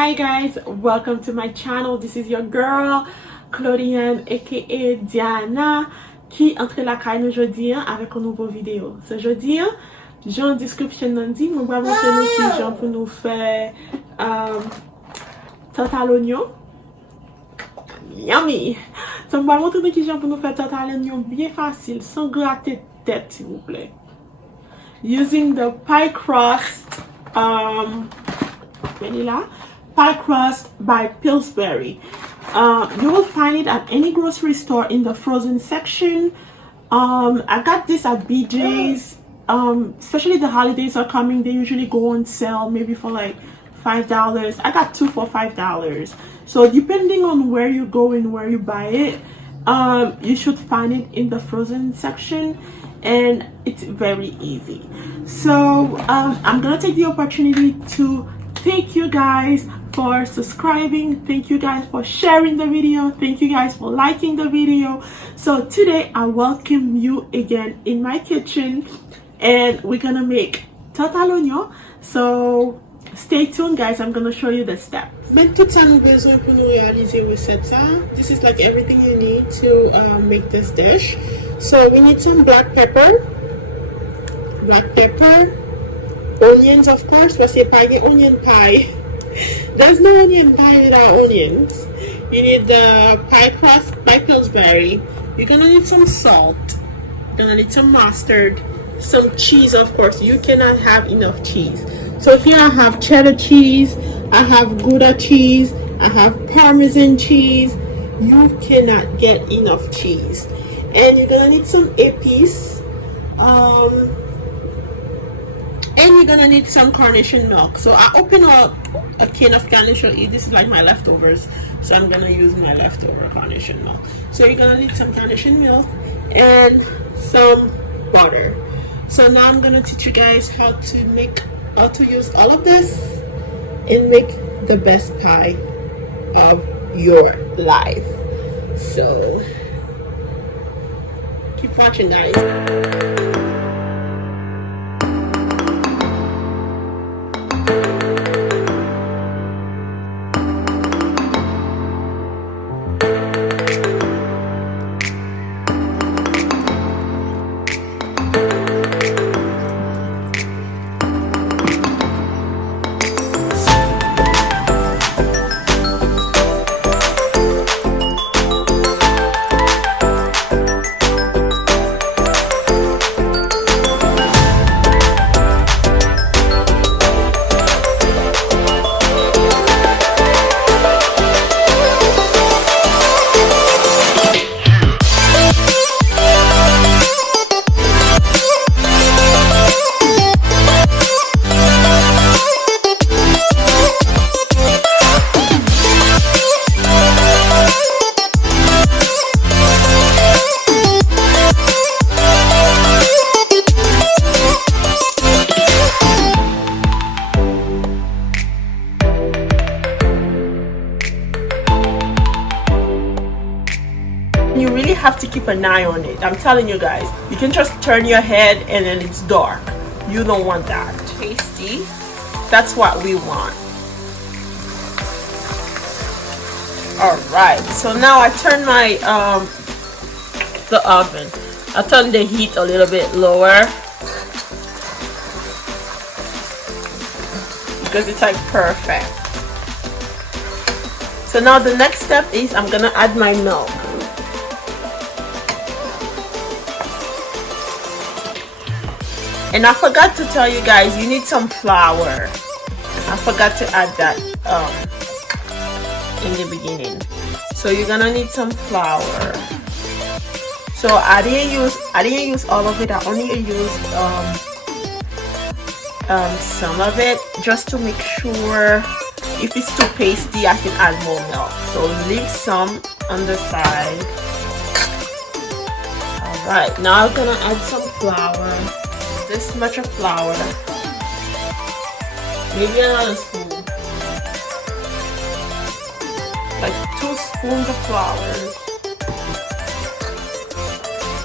Hi guys, welcome to my channel. This is your girl Claudienne aka Diana qui entre la caille aujourd'hui avec un nouveau vidéo. Ce jeudi, j'ai en description nan di, moi vais montrer nous qui gens pour nous faire tarte à l'oignon. Yummy! So, moi vais montrer nous qui gens pour nous faire tarte à l'oignon bien facile, sans gratter tête s'il vous plaît. Using the pie crust vanilla pie crust by Pillsbury. You will find it at any grocery store in the frozen section. I got this at BJ's. Especially the holidays are coming, they usually go on sale maybe for like $5. I got two for $5. So depending on where you go and where you buy it, you should find it in the frozen section, and it's very easy. So I'm gonna take the opportunity to thank you guys for subscribing, thank you guys for sharing the video, thank you guys for liking the video. So today I welcome you again in my kitchen and we're gonna make tarte à l'oignon. So stay tuned guys, I'm gonna show you the steps. Ben tout ça nous besoin pour nous réaliser recette ça. This is like everything you need to make this dish. So we need some black pepper, onions of course, parce qu'il n'y a pas onion pie. There's no onion pie without onions. You need the pie crust by Pillsbury. You're gonna need some salt. You're gonna need some mustard, some cheese of course. You cannot have enough cheese. So here I have cheddar cheese, I have Gouda cheese, I have Parmesan cheese. You cannot get enough cheese. And you're gonna need some épices. And you're gonna need some carnation milk. So I open up a can of carnation. This is like my leftovers, so I'm gonna use my leftover carnation milk. So you're gonna need some carnation milk and some butter. So now I'm gonna teach you guys how to use all of this and make the best pie of your life. So keep watching guys. You really have to keep an eye on it. I'm telling you guys, you can just turn your head and then it's dark. You don't want that. Tasty. That's what we want. Alright, so now I turn my the oven. I turn the heat a little bit lower because it's like perfect. So now the next step is I'm gonna add my milk. And I forgot to tell you guys, you need some flour. I forgot to add that in the beginning. So you're gonna need some flour. So I didn't use all of it. I only used some of it just to make sure if it's too pasty I can add more milk. So leave some on the side. Alright, now I'm gonna add some flour. This much of flour, maybe another spoon, like 2 spoons of flour,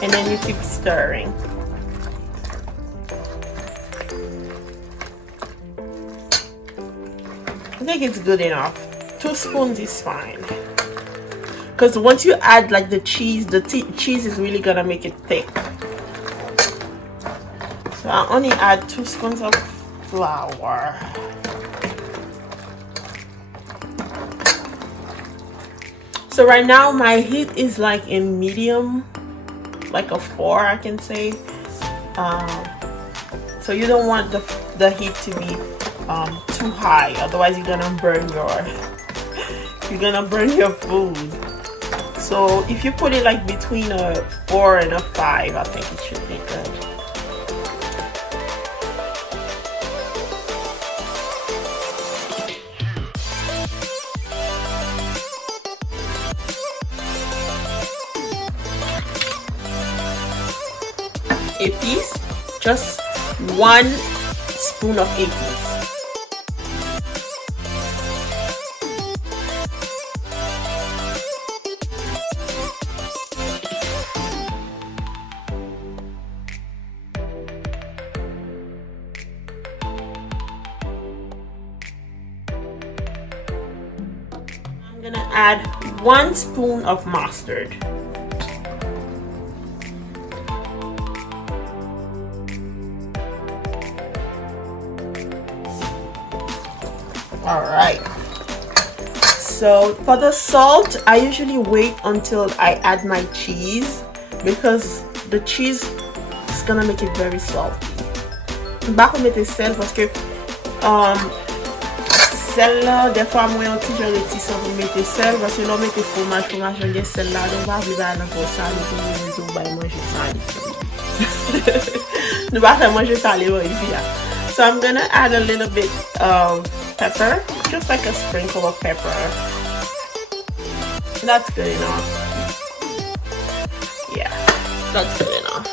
and then you keep stirring. I think it's good enough. 2 spoons is fine. Because once you add like the cheese, the cheese is really gonna make it thick. So I only add 2 spoons of flour. So right now my heat is like in medium, like a 4 I can say. So you don't want the heat to be too high, otherwise you're gonna burn your food. So if you put it like between a 4 and a 5, I think it should be good. A piece, just 1 spoon of a piece. I'm gonna add 1 spoon of mustard. All right, so for the salt, I usually wait until I add my cheese because the cheese is gonna make it very salty. Bako mette sel parce que sel là des fois moi on toujours réticent pour mettre sel parce que l'on mette fromage on get sel là donc va vivre dans pour salé pour nous ba manger salé. Nous va faire manger salé ici là. So I'm gonna add a little bit of pepper, just like a sprinkle of pepper. That's good enough. Yeah, that's good enough.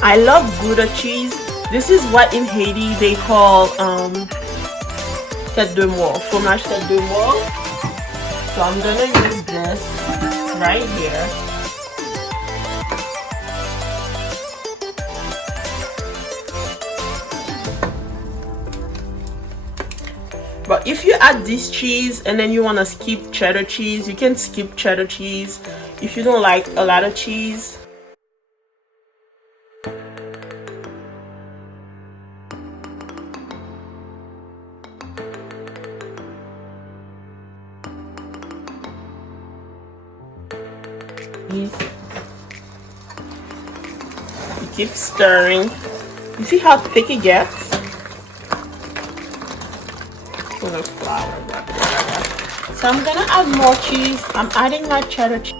I love Gouda cheese. This is what in Haiti they call tête de mort, fromage tête de mort. So I'm gonna use this right here. But if you add this cheese and then you want to skip cheddar cheese, you can skip cheddar cheese if you don't like a lot of cheese. You keep stirring. You see how thick it gets? Flour, so I'm gonna add more cheese. I'm adding my cheddar cheese.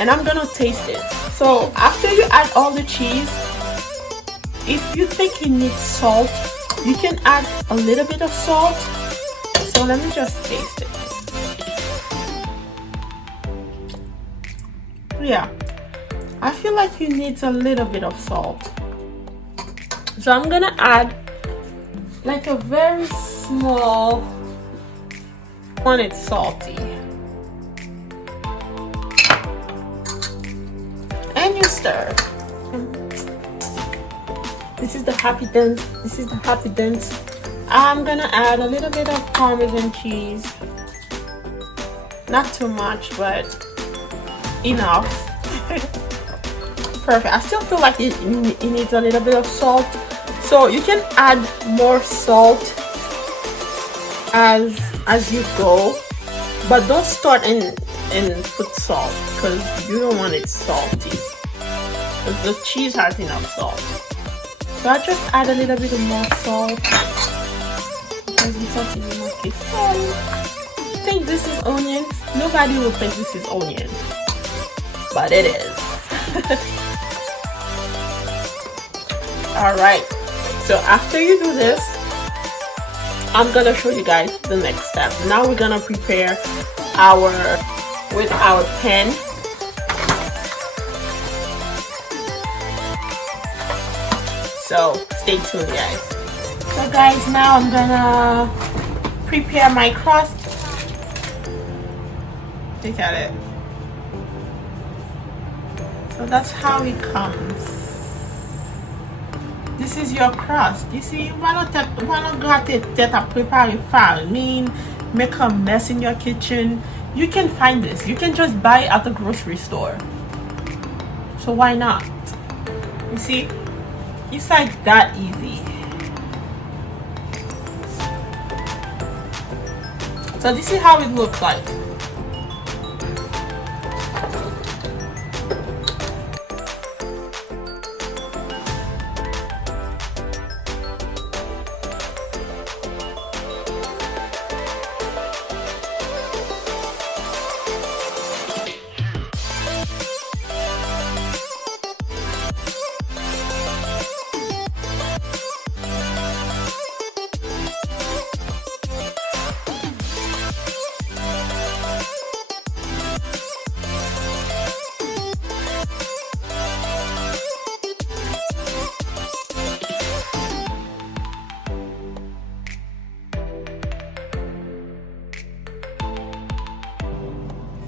And I'm gonna taste it. So after you add all the cheese, if you think you need salt, you can add a little bit of salt. So let me just taste it. Yeah, I feel like you need a little bit of salt. So I'm gonna add like a very small when it's salty. And you stir. This is the happy dent. This is the happy dent. I'm gonna add a little bit of Parmesan cheese. Not too much, but enough. Perfect. I still feel like it needs a little bit of salt. So you can add more salt as you go, but don't start and put salt because you don't want it salty. Because the cheese has enough salt. So I just add a little bit more salt. Because it's salty in my case. I think this is onion. Nobody will think this is onion, but it is. All right. So after you do this, I'm gonna show you guys the next step. Now we're gonna prepare our with our pan. So stay tuned, guys. So guys, now I'm gonna prepare my crust. Look at it. So that's how it comes. This is your crust. You see, why not gratter tête à préparer farine, make a mess in your kitchen. You can find this. You can just buy it at the grocery store. So why not? You see, it's like that easy. So this is how it looks like.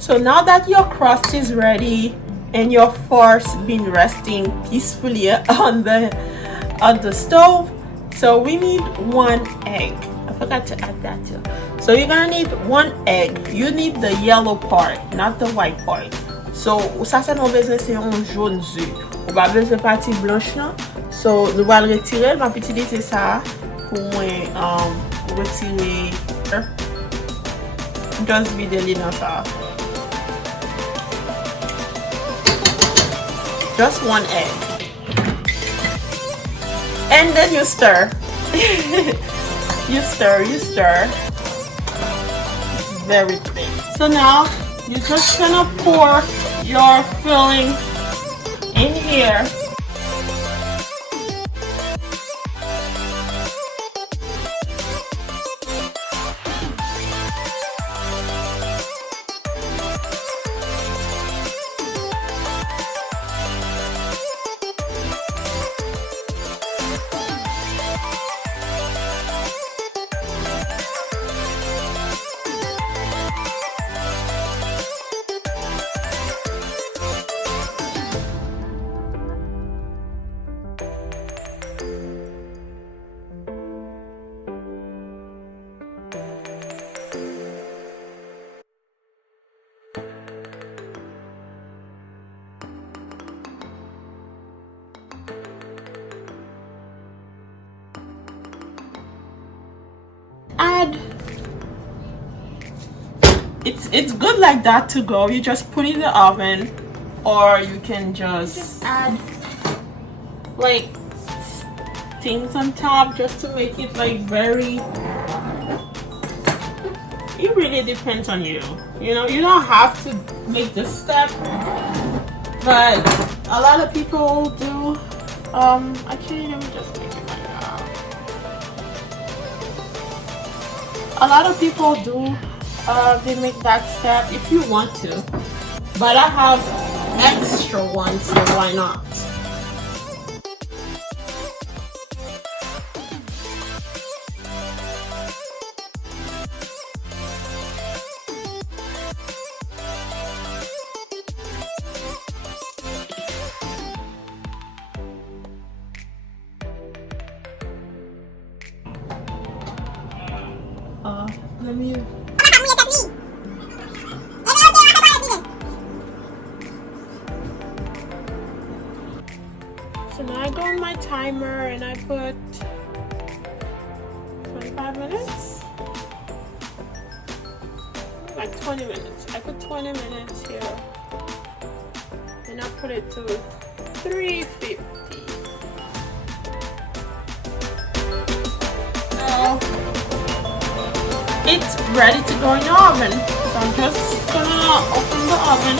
So now that your crust is ready and your force been resting peacefully on the stove, so we need 1 egg. I forgot to add that too. So you're gonna need 1 egg. You need the yellow part, not the white part. So ça c'est non besoin c'est un jaune œuf. On va besoin partie blanche là. So nous allons retirer, ma petite utiliser ça pour moi retirer just vider les dans ça. Just 1 egg. And then you stir. you stir. It's very thick. So now you're just gonna pour your filling in here. It's good like that to go. You just put it in the oven, or you can just add like things on top just to make it like very. It really depends on you. You know, you don't have to make this step, but a lot of people do. Actually, let me just make it like that. A lot of people do. They make that step if you want to, but I have extra ones, so why not? Let me. So now I go on my timer and I put 25 minutes, like 20 minutes. I put 20 minutes here and I put it to 350. So it's ready to go in the oven. So I'm just gonna open the oven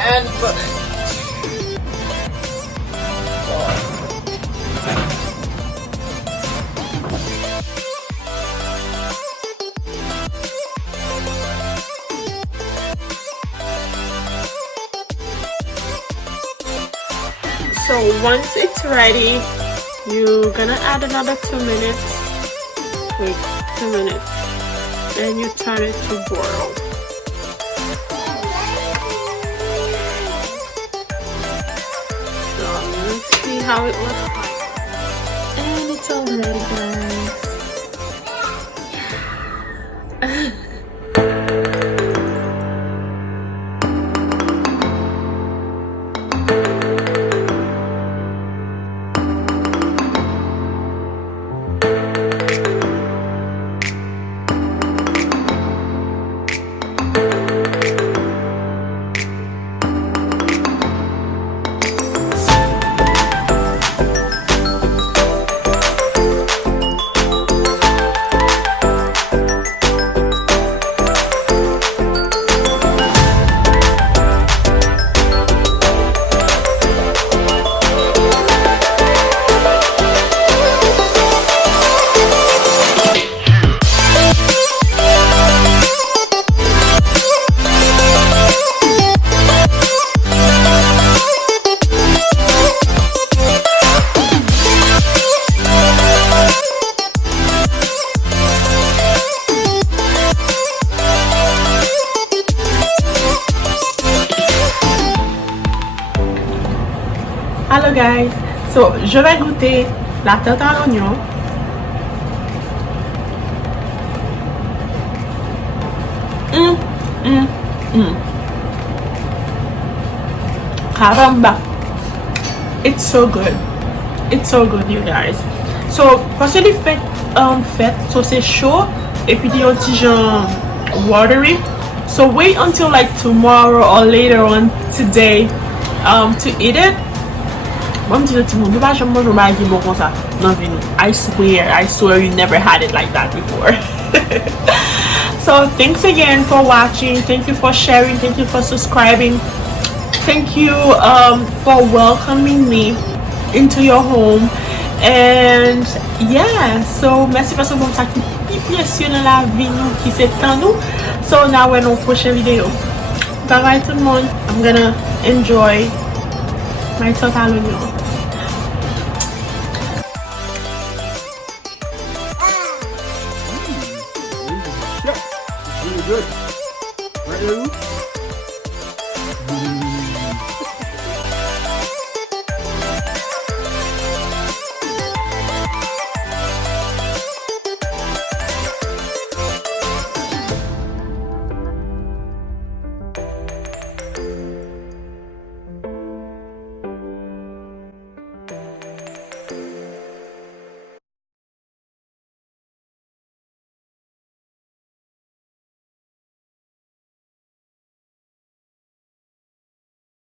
and put it. once it's ready, you're gonna add another 2 minutes. Wait, 2 minutes. And you turn it to boil. So let's see how it looks like. And it's all ready, guys. Hello guys, so je vais goûter la tarte à l'oignon. Caramba, it's so good. It's so good, you guys. So, parce que les fêtes, so c'est chaud et puis il y a un petit genre watery. So wait until like tomorrow or later on today to eat it. I swear you never had it like that before. So thanks again for watching. Thank you for sharing. Thank you for subscribing. Thank you for welcoming me into your home. And yeah, so merci parce que bon ça qui pipier dans la vie nous qui c'est tant nous. So now we're on prochaine vidéo. Bye bye tout le monde. I'm gonna enjoy my tarte à l'oignon. Really good. Right, Lou?